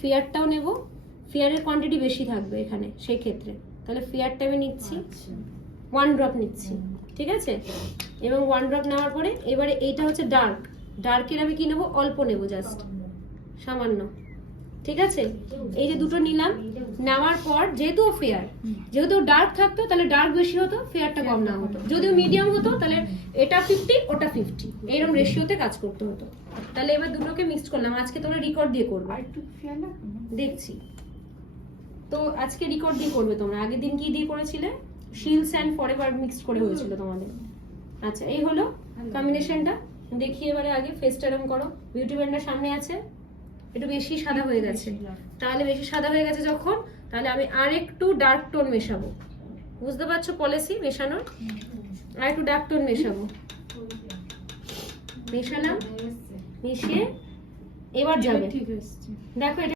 ফেয়ারটাও নেব, ফেয়ারের কোয়ান্টিটি বেশি থাকবে এখানে সেই ক্ষেত্রে, তাহলে ফেয়ারটা আমি নিচ্ছি 1 ড্রপ নিচ্ছি, ঠিক আছে। এবং 1 ড্রপ নেওয়ার পরে এবারে এইটা হচ্ছে ডার্ক, ডার্কের আমি কি নেবো, অল্প নেবো, জাস্ট সামান্য, ঠিক আছে। এই যে দুটো নিলাম, নেওয়ার পর যেহেতু ফেয়ার, যেহেতু ডার্ক থাকতো তাহলে ডার্ক বেশি হতো, ফেয়ারটা কম না হতো, যদিও মিডিয়াম হতো তাহলে এটা 50 ওটা 50, এইরকম রেশিওতে কাজ করতে হতো। তাহলে এবার দুটোকে মিক্স করলাম, আজকে তোমরা রেকর্ড দিয়ে করবে, দেখছি তো আজকে রেকর্ড দিয়ে করবে তোমরা। আগের দিন কি দিয়ে করেছিলে, শিলস অ্যান্ড ফরএভার মিক্স করে হয়েছিল তোমাদের। আচ্ছা এই হলো কম্বিনেশনটা। দেখি এবারে আগে ফেসটা এরকম করো, বিউটি ব্লেন্ডার সামনে আছে, একটু বেশি সাদা হয়ে গেছে, তাহলে বেশি সাদা হয়ে গেছে যখন, তাহলে আমি আর একটু ডার্ক টোন মেশাবো, বুঝতে পারছো পলিসি মেশানোর, আর একটু ডার্ক টোন মেশাবো, মেশালাম, মিশিয়ে এবার যাবে, দেখো এটা